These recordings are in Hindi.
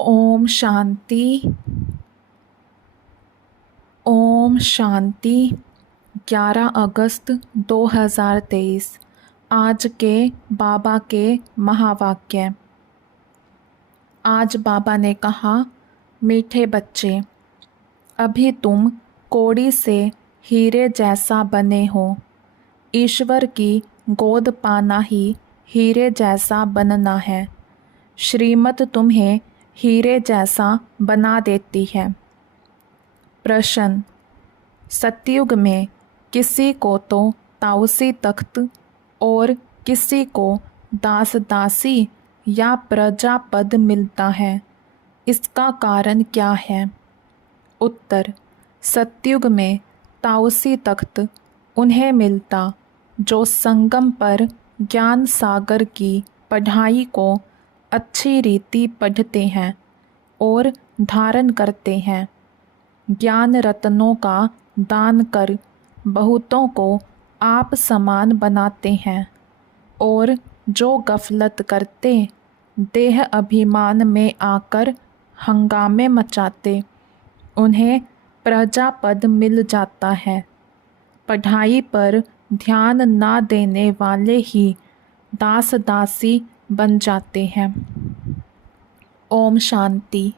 ओम शांति। ओम शांति। 11 अगस्त 2023। आज के बाबा के महावाक्य। आज बाबा ने कहा, मीठे बच्चे, अभी तुम कौड़ी से हीरे जैसा बने हो। ईश्वर की गोद पाना ही हीरे जैसा बनना है। श्रीमत तुम्हें हीरे जैसा बना देती है। प्रश्न। सतयुग में किसी को तो ताउसी तख्त और किसी को दास दासी या प्रजा पद मिलता है। इसका कारण क्या है? उत्तर। सतयुग में ताउसी तख्त उन्हें मिलता जो संगम पर ज्ञान सागर की पढ़ाई को अच्छी रीति पढ़ते हैं और धारण करते हैं। ज्ञान रत्नों का दान कर बहुतों को आप समान बनाते हैं और जो गफलत करते, देह अभिमान में आकर हंगामे मचाते, उन्हें प्रजापद मिल जाता है। पढ़ाई पर ध्यान ना देने वाले ही दास दासी बन जाते हैं। ओम शांति।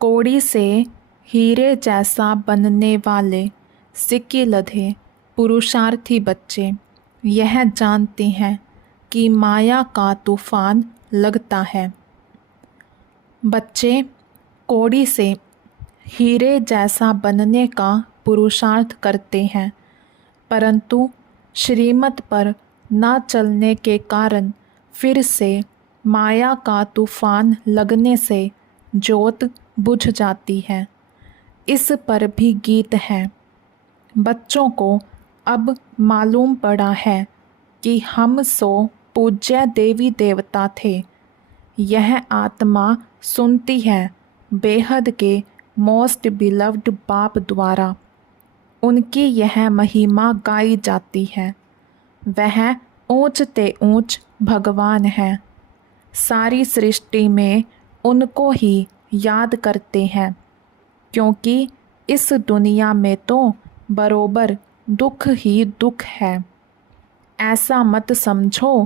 कौड़ी से हीरे जैसा बनने वाले सिक्के लधे पुरुषार्थी बच्चे यह जानते हैं कि माया का तूफान लगता है। बच्चे कौड़ी से हीरे जैसा बनने का पुरुषार्थ करते हैं, परंतु श्रीमत पर न चलने के कारण फिर से माया का तूफान लगने से ज्योत बुझ जाती है। इस पर भी गीत है। बच्चों को अब मालूम पड़ा है कि हम सो पूज्य देवी देवता थे। यह आत्मा सुनती है बेहद के मोस्ट बिलव्ड बाप द्वारा। उनकी यह महिमा गाई जाती है। वह ऊंच ते ऊंच भगवान है। सारी सृष्टि में उनको ही याद करते हैं, क्योंकि इस दुनिया में तो बरोबर दुख ही दुख है। ऐसा मत समझो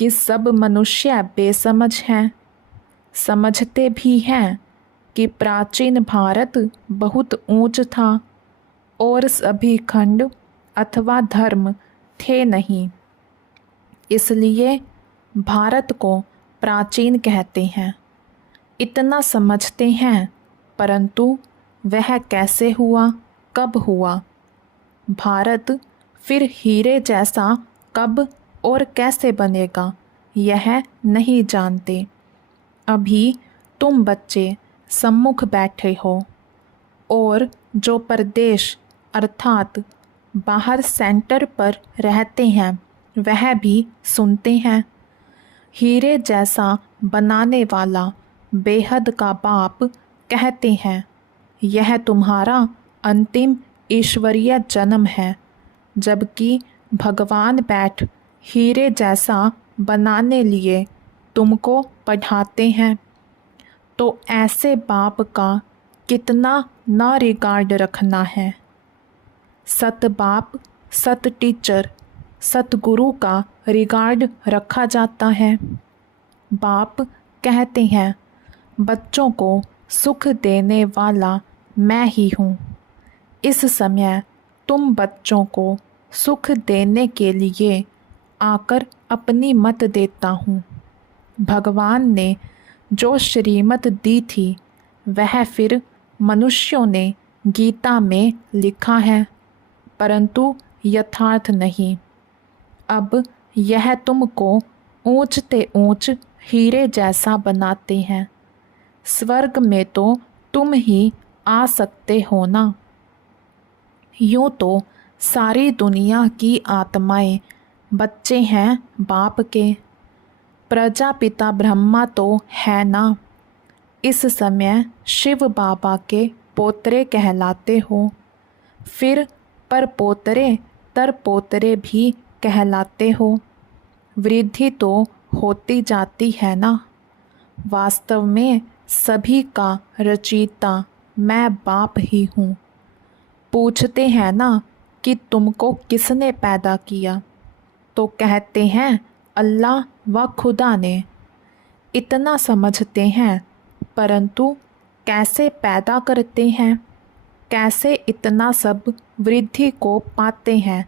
कि सब मनुष्य बेसमझ हैं। समझते भी हैं कि प्राचीन भारत बहुत ऊंच था और सभी खंड अथवा धर्म थे नहीं, इसलिए भारत को प्राचीन कहते हैं। इतना समझते हैं, परंतु वह कैसे हुआ, कब हुआ? भारत फिर हीरे जैसा कब और कैसे बनेगा, यह नहीं जानते। अभी तुम बच्चे सम्मुख बैठे हो और जो परदेश अर्थात बाहर सेंटर पर रहते हैं वह भी सुनते हैं। हीरे जैसा बनाने वाला बेहद का बाप कहते हैं, यह तुम्हारा अंतिम ईश्वरीय जन्म है। जबकि भगवान बैठ हीरे जैसा बनाने लिए तुमको पढ़ाते हैं, तो ऐसे बाप का कितना ना रिगार्ड रखना है। सत बाप, सत टीचर, सतगुरु का रिगार्ड रखा जाता है। बाप कहते हैं, बच्चों को सुख देने वाला मैं ही हूँ। इस समय तुम बच्चों को सुख देने के लिए आकर अपनी मत देता हूँ। भगवान ने जो श्रीमत दी थी वह फिर मनुष्यों ने गीता में लिखा है, परंतु यथार्थ नहीं। अब यह तुमको ऊंच ते ऊंच हीरे जैसा बनाते हैं। स्वर्ग में तो तुम ही आ सकते हो ना। यूँ तो सारी दुनिया की आत्माएं बच्चे हैं बाप के। प्रजापिता ब्रह्मा तो है ना। इस समय शिव बाबा के पोतरे कहलाते हो, फिर पर पोतरे तर पोतरे भी कहलाते हो। वृद्धि तो होती जाती है ना। वास्तव में सभी का रचयिता मैं बाप ही हूँ। पूछते हैं ना कि तुमको किसने पैदा किया, तो कहते हैं अल्लाह व खुदा ने। इतना समझते हैं, परंतु कैसे पैदा करते हैं, कैसे इतना सब वृद्धि को पाते हैं,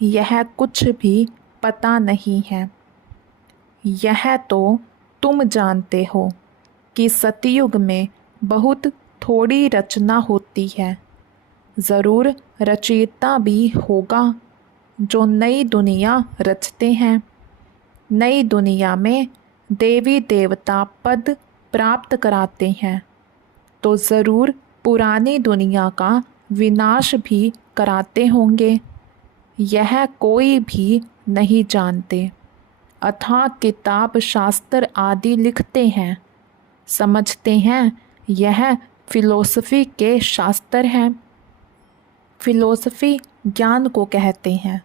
यह कुछ भी पता नहीं है। यह तो तुम जानते हो कि सतयुग में बहुत थोड़ी रचना होती है। ज़रूर रचयिता भी होगा जो नई दुनिया रचते हैं। नई दुनिया में देवी देवता पद प्राप्त कराते हैं, तो ज़रूर पुरानी दुनिया का विनाश भी कराते होंगे। यह कोई भी नहीं जानते। अथाह किताब शास्त्र आदि लिखते हैं, समझते हैं यह फिलोसफी के शास्त्र हैं। फिलोसफी ज्ञान को कहते हैं,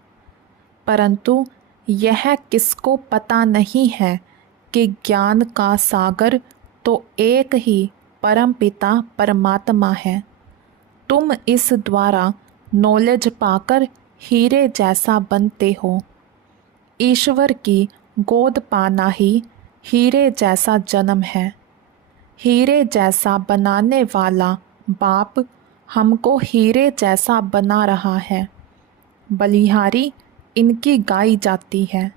परंतु यह किसको पता नहीं है कि ज्ञान का सागर तो एक ही परमपिता परमात्मा है। तुम इस द्वारा नॉलेज पाकर हीरे जैसा बनते हो। ईश्वर की गोद पाना ही हीरे जैसा जन्म है। हीरे जैसा बनाने वाला बाप हमको हीरे जैसा बना रहा है। बलिहारी इनकी गाई जाती है।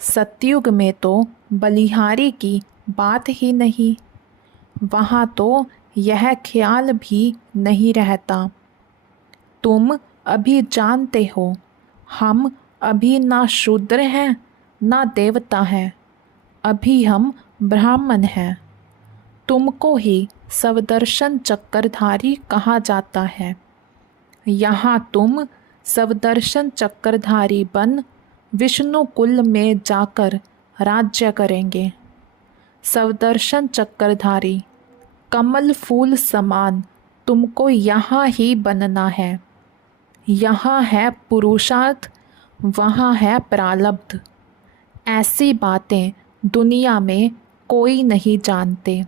सतयुग में तो बलिहारी की बात ही नहीं, वहाँ तो यह ख्याल भी नहीं रहता। तुम अभी जानते हो, हम अभी ना शूद्र हैं ना देवता हैं, अभी हम ब्राह्मण हैं। तुमको ही सवदर्शन चक्रधारी कहा जाता है। यहाँ तुम सवदर्शन चक्रधारी बन विष्णु कुल में जाकर राज्य करेंगे। सवदर्शन चक्रधारी कमल फूल समान तुमको यहाँ ही बनना है। यहाँ है पुरुषार्थ, वहाँ है प्रारब्ध। ऐसी बातें दुनिया में कोई नहीं जानते।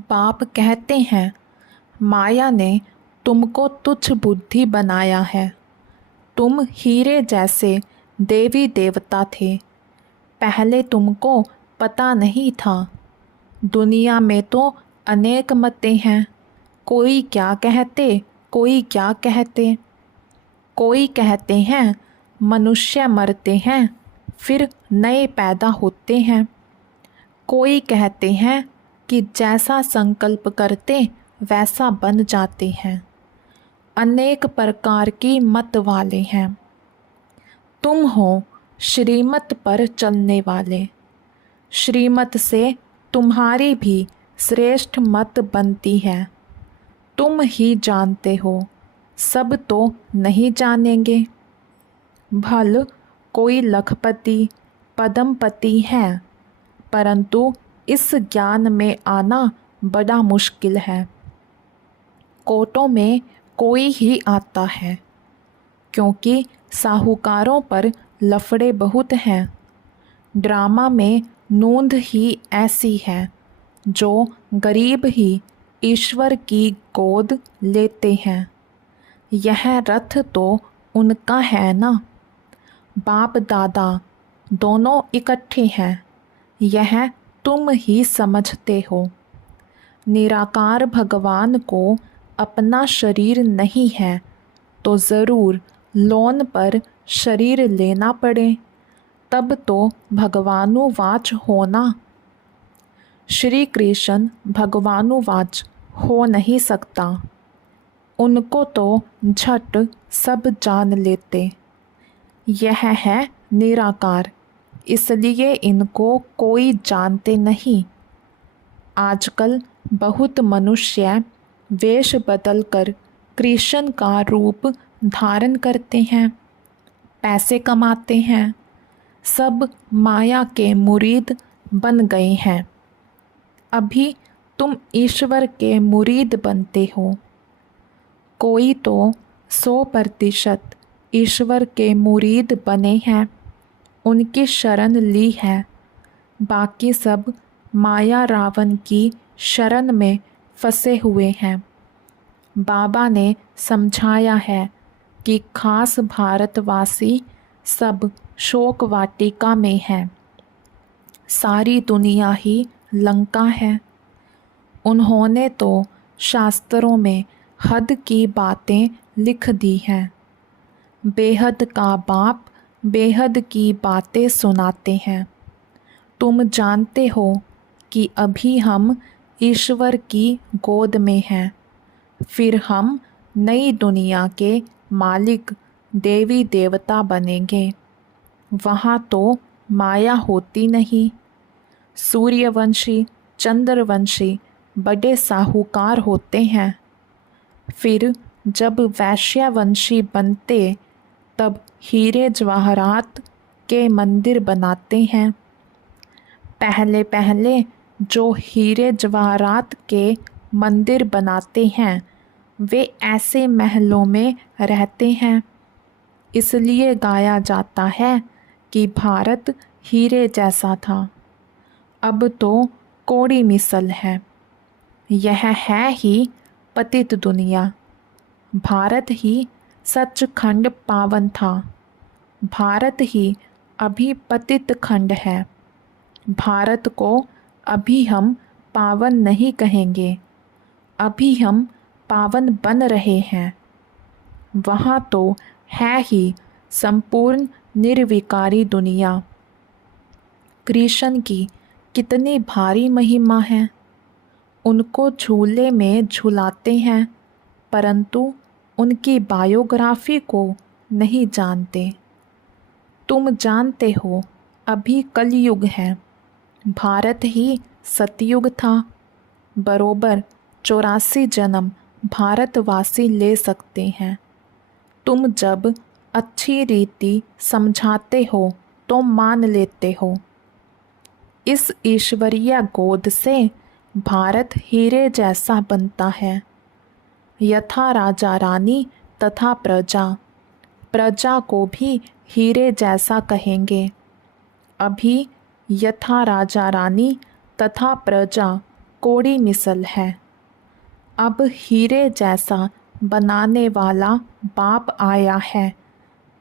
बाप कहते हैं माया ने तुमको तुच्छ बुद्धि बनाया है। तुम हीरे जैसे देवी देवता थे, पहले तुमको पता नहीं था। दुनिया में तो अनेक मतें हैं, कोई क्या कहते कोई क्या कहते। कोई कहते हैं मनुष्य मरते हैं फिर नए पैदा होते हैं। कोई कहते हैं कि जैसा संकल्प करते वैसा बन जाते हैं। अनेक प्रकार की मत वाले हैं। तुम हो श्रीमत पर चलने वाले। श्रीमत से तुम्हारी भी श्रेष्ठ मत बनती है। तुम ही जानते हो, सब तो नहीं जानेंगे। भल कोई लखपति पदमपति है, परंतु इस ज्ञान में आना बड़ा मुश्किल है। कोटों में कोई ही आता है, क्योंकि साहूकारों पर लफड़े बहुत हैं। ड्रामा में नूंद ही ऐसी है जो गरीब ही ईश्वर की गोद लेते हैं। यह रथ तो उनका है ना। बाप दादा दोनों इकट्ठे हैं, यह तुम ही समझते हो। निराकार भगवान को अपना शरीर नहीं है, तो ज़रूर लोन पर शरीर लेना पड़े, तब तो भगवानुवाच होना। श्री कृष्ण भगवानुवाच हो नहीं सकता। उनको तो झट सब जान लेते। यह है निराकार, इसलिए इनको कोई जानते नहीं। आजकल बहुत मनुष्य वेश बदलकर कृष्ण का रूप धारण करते हैं, पैसे कमाते हैं, सब माया के मुरीद बन गए हैं। अभी तुम ईश्वर के मुरीद बनते हो। कोई तो 100% ईश्वर के मुरीद बने हैं, उनकी शरण ली है, बाकी सब माया रावण की शरण में फंसे हुए हैं। बाबा ने समझाया है कि खास भारतवासी सब शोक वाटिका में हैं। सारी दुनिया ही लंका है। उन्होंने तो शास्त्रों में हद की बातें लिख दी हैं। बेहद का बाप बेहद की बातें सुनाते हैं। तुम जानते हो कि अभी हम ईश्वर की गोद में हैं, फिर हम नई दुनिया के मालिक देवी देवता बनेंगे। वहाँ तो माया होती नहीं। सूर्यवंशी चंद्रवंशी बड़े साहूकार होते हैं। फिर जब वैश्यवंशी बनते तब हीरे जवाहरात के मंदिर बनाते हैं। पहले पहले जो हीरे जवाहरात के मंदिर बनाते हैं वे ऐसे महलों में रहते हैं। इसलिए गाया जाता है कि भारत हीरे जैसा था। अब तो कौड़ी मिसल है। यह है ही पतित दुनिया। भारत ही सचखंड पावन था। भारत ही अभी पतित खंड है। भारत को अभी हम पावन नहीं कहेंगे, अभी हम पावन बन रहे हैं। वहाँ तो है ही संपूर्ण निर्विकारी दुनिया। कृष्ण की कितनी भारी महिमा है। उनको झूले में झुलाते हैं परंतु उनकी बायोग्राफी को नहीं जानते। तुम जानते हो अभी कलयुग है। भारत ही सतयुग था। बरोबर 84 जन्म भारतवासी ले सकते हैं। तुम जब अच्छी रीति समझाते हो तो मान लेते हो। इस ईश्वरीय गोद से भारत हीरे जैसा बनता है। यथा राजा रानी तथा प्रजा, प्रजा को भी हीरे जैसा कहेंगे। अभी यथा राजा रानी तथा प्रजा कौड़ी मिसल है। अब हीरे जैसा बनाने वाला बाप आया है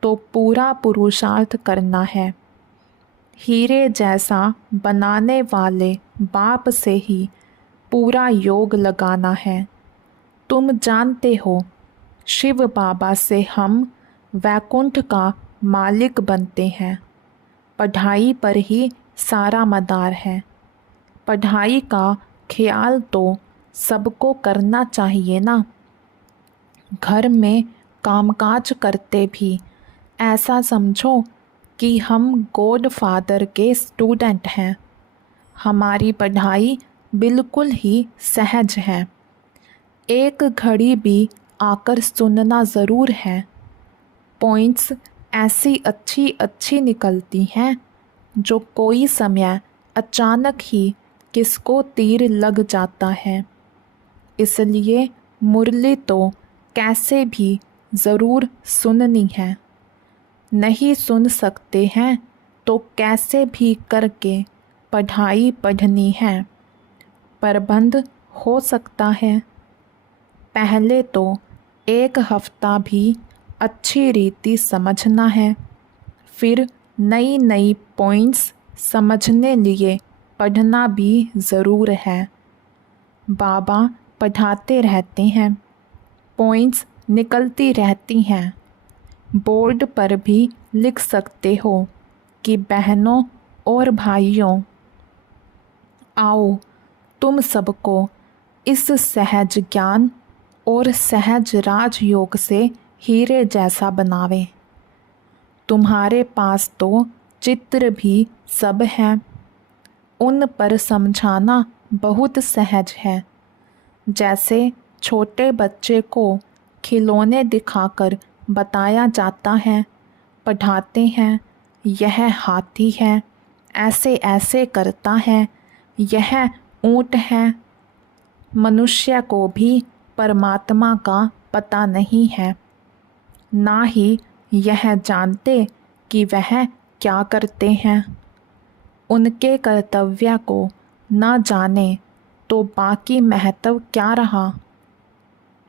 तो पूरा पुरुषार्थ करना है। हीरे जैसा बनाने वाले बाप से ही पूरा योग लगाना है। तुम जानते हो शिव बाबा से हम वैकुंठ का मालिक बनते हैं। पढ़ाई पर ही सारा मदार है। पढ़ाई का ख्याल तो सबको करना चाहिए ना। घर में कामकाज करते भी ऐसा समझो कि हम गॉड फादर के स्टूडेंट हैं। हमारी पढ़ाई बिल्कुल ही सहज है। एक घड़ी भी आकर सुनना ज़रूर है। पॉइंट्स ऐसी अच्छी अच्छी निकलती हैं जो कोई समय अचानक ही किसको तीर लग जाता है। इसलिए मुरली तो कैसे भी ज़रूर सुननी है। नहीं सुन सकते हैं तो कैसे भी करके पढ़ाई पढ़नी है। प्रबंध हो सकता है। पहले तो एक हफ्ता भी अच्छी रीति समझना है, फिर नई नई पॉइंट्स समझने लिए पढ़ना भी ज़रूर है। बाबा पढ़ाते रहते हैं, पॉइंट्स निकलती रहती हैं। बोर्ड पर भी लिख सकते हो कि बहनों और भाइयों, आओ तुम सबको इस सहज ज्ञान और सहज राजयोग से हीरे जैसा बनावे। तुम्हारे पास तो चित्र भी सब हैं, उन पर समझाना बहुत सहज है। जैसे छोटे बच्चे को खिलौने दिखाकर बताया जाता है, पढ़ाते हैं, यह हाथी है, ऐसे ऐसे करता है, यह ऊँट है। मनुष्य को भी परमात्मा का पता नहीं है, ना ही यह जानते कि वह क्या करते हैं। उनके कर्तव्य को न जाने तो बाकी महत्व क्या रहा।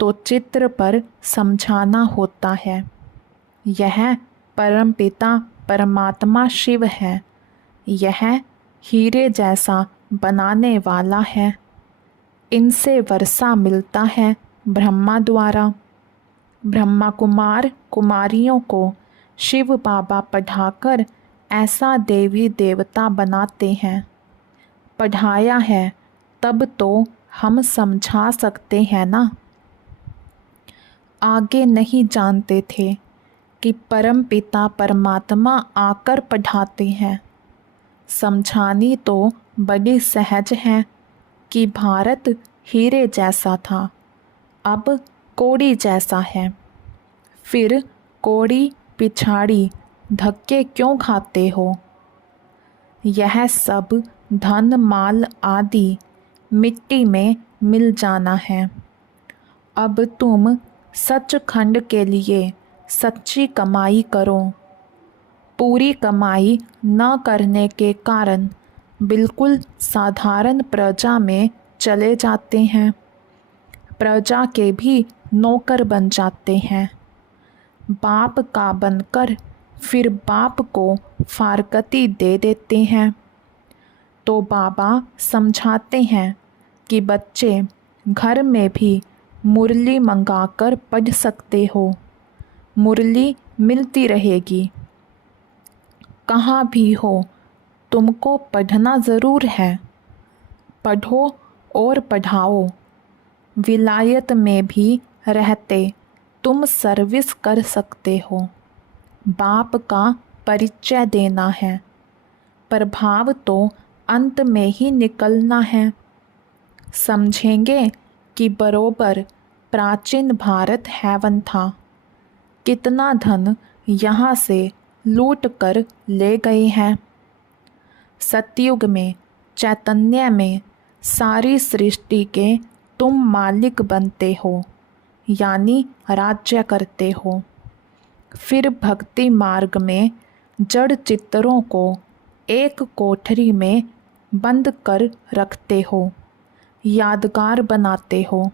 तो चित्र पर समझाना होता है, यह परमपिता परमात्मा शिव है, यह हीरे जैसा बनाने वाला है। इनसे वर्षा मिलता है ब्रह्मा द्वारा। ब्रह्मा कुमार कुमारियों को शिव बाबा पढ़ाकर ऐसा देवी देवता बनाते हैं। पढ़ाया है तब तो हम समझा सकते हैं ना। आगे नहीं जानते थे कि परम पिता परमात्मा आकर पढ़ाते हैं। समझानी तो बड़ी सहज है कि भारत हीरे जैसा था, अब कोड़ी जैसा है। फिर कोड़ी पिछाड़ी धक्के क्यों खाते हो। यह सब धन माल आदि मिट्टी में मिल जाना है। अब तुम सचखंड के लिए सच्ची कमाई करो। पूरी कमाई न करने के कारण बिल्कुल साधारण प्रजा में चले जाते हैं। प्रजा के भी नौकर बन जाते हैं। बाप का बनकर फिर बाप को फारकती दे देते हैं। तो बाबा समझाते हैं कि बच्चे घर में भी मुरली मंगाकर पढ़ सकते हो, मुरली मिलती रहेगी। कहाँ भी हो तुमको पढ़ना ज़रूर है। पढ़ो और पढ़ाओ। विलायत में भी रहते तुम सर्विस कर सकते हो। बाप का परिचय देना है। प्रभाव तो अंत में ही निकलना है। समझेंगे कि बरोबर प्राचीन भारत हैवन था। कितना धन यहाँ से लूट कर ले गए हैं। सतयुग में चैतन्य में सारी सृष्टि के तुम मालिक बनते हो, यानी राज्य करते हो। फिर भक्ति मार्ग में जड़ चित्रों को एक कोठरी में बंद कर रखते हो, यादगार बनाते हो।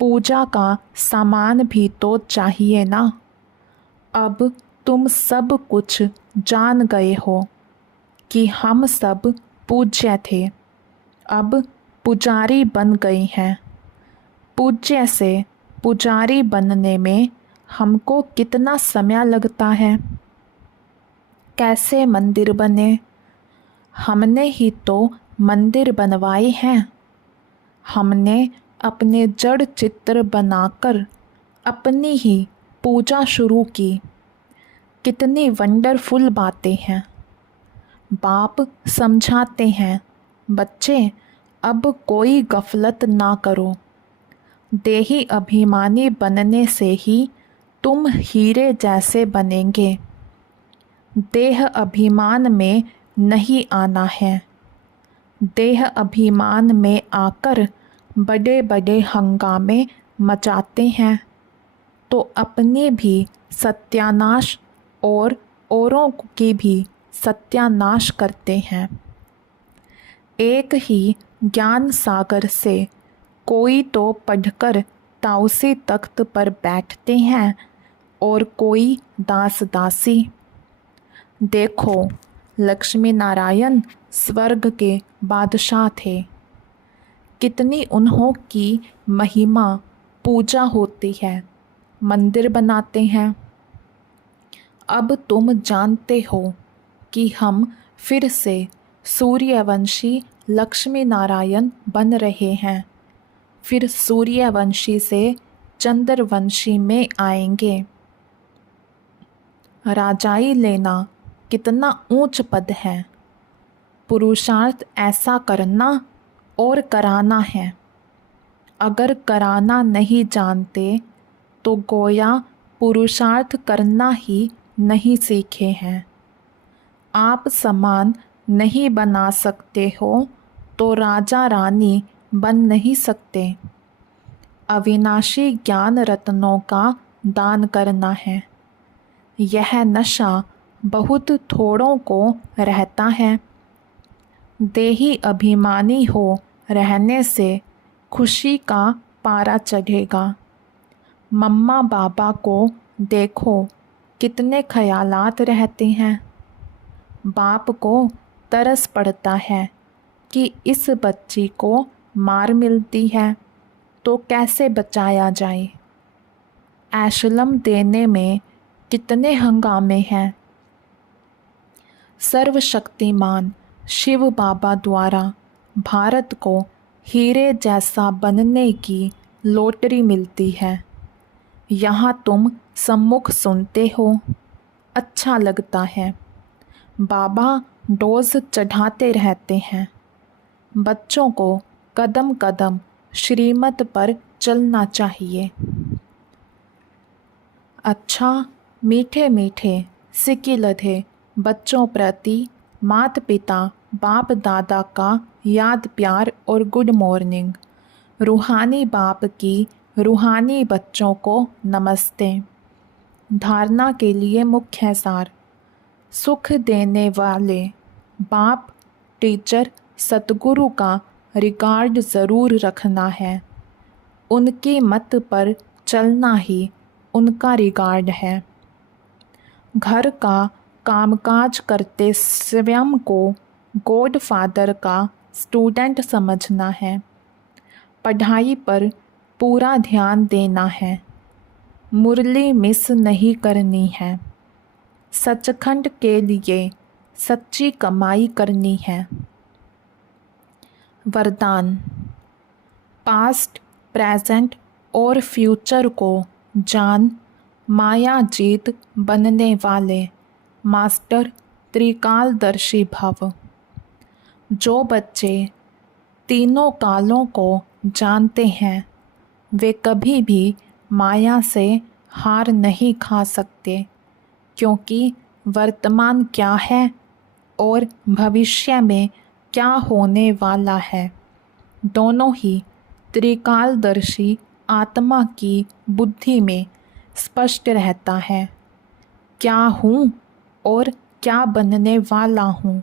पूजा का सामान भी तो चाहिए ना। अब तुम सब कुछ जान गए हो कि हम सब पूज्य थे, अब पुजारी बन गए हैं। पूज्य से पुजारी बनने में हमको कितना समय लगता है। कैसे मंदिर बने, हमने ही तो मंदिर बनवाए हैं। हमने अपने जड़ चित्र बनाकर अपनी ही पूजा शुरू की। कितनी वंडरफुल बातें हैं। बाप समझाते हैं, बच्चे अब कोई गफलत ना करो। देही अभिमानी बनने से ही तुम हीरे जैसे बनेंगे। देह अभिमान में नहीं आना है। देह अभिमान में आकर बड़े बड़े हंगामे मचाते हैं तो अपने भी सत्यानाश और औरों की भी सत्यानाश करते हैं। एक ही ज्ञान सागर से कोई तो पढ़कर ताउसी तख्त पर बैठते हैं और कोई दास दासी। देखो, लक्ष्मी नारायण स्वर्ग के बादशाह थे। कितनी उन्हों की महिमा पूजा होती है, मंदिर बनाते हैं। अब तुम जानते हो कि हम फिर से सूर्यवंशी लक्ष्मी नारायण बन रहे हैं। फिर सूर्यवंशी से चंद्रवंशी में आएंगे। राजाई लेना कितना ऊंच पद है। पुरुषार्थ ऐसा करना और कराना है। अगर कराना नहीं जानते तो गोया पुरुषार्थ करना ही नहीं सीखे हैं। आप समान नहीं बना सकते हो तो राजा रानी बन नहीं सकते। अविनाशी ज्ञान रत्नों का दान करना है। यह नशा बहुत थोड़ों को रहता है। देही अभिमानी हो रहने से खुशी का पारा चढ़ेगा। मम्मा बाबा को देखो कितने ख्यालात रहते हैं। बाप को तरस पड़ता है कि इस बच्ची को मार मिलती है तो कैसे बचाया जाए। एशलम देने में कितने हंगामे हैं। सर्वशक्तिमान शिव बाबा द्वारा भारत को हीरे जैसा बनने की लॉटरी मिलती है। यहाँ तुम सम्मुख सुनते हो, अच्छा लगता है। बाबा डोज चढ़ाते रहते हैं। बच्चों को कदम कदम श्रीमत पर चलना चाहिए। अच्छा, मीठे मीठे सिकिलधे बच्चों प्रति माता पिता बाप दादा का याद प्यार और गुड मॉर्निंग। रूहानी बाप की रूहानी बच्चों को नमस्ते। धारणा के लिए मुख्य सार। सुख देने वाले बाप टीचर सतगुरु का रिगार्ड ज़रूर रखना है। उनकी मत पर चलना ही उनका रिगार्ड है। घर का कामकाज करते स्वयं को गॉड फादर का स्टूडेंट समझना है। पढ़ाई पर पूरा ध्यान देना है। मुरली मिस नहीं करनी है। सचखंड के लिए सच्ची कमाई करनी है। वरदान। पास्ट, प्रेजेंट और फ्यूचर को जान माया जीत बनने वाले मास्टर त्रिकालदर्शी भव। जो बच्चे तीनों कालों को जानते हैं वे कभी भी माया से हार नहीं खा सकते, क्योंकि वर्तमान क्या है और भविष्य में क्या होने वाला है दोनों ही त्रिकालदर्शी आत्मा की बुद्धि में स्पष्ट रहता है। क्या हूँ और क्या बनने वाला हूँ,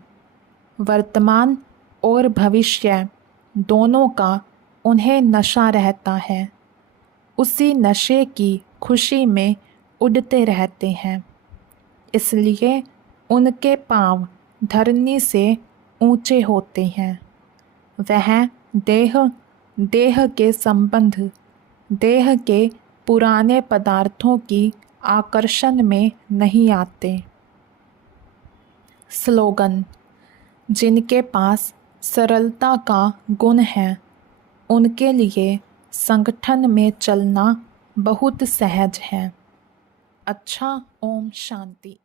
वर्तमान और भविष्य दोनों का उन्हें नशा रहता है। उसी नशे की खुशी में उड़ते रहते हैं। इसलिए उनके पांव धरनी से ऊंचे होते हैं। वह देह के संबंध, देह के पुराने पदार्थों की आकर्षण में नहीं आते। स्लोगन। जिनके पास सरलता का गुण है उनके लिए संगठन में चलना बहुत सहज है। अच्छा, ओम शांति।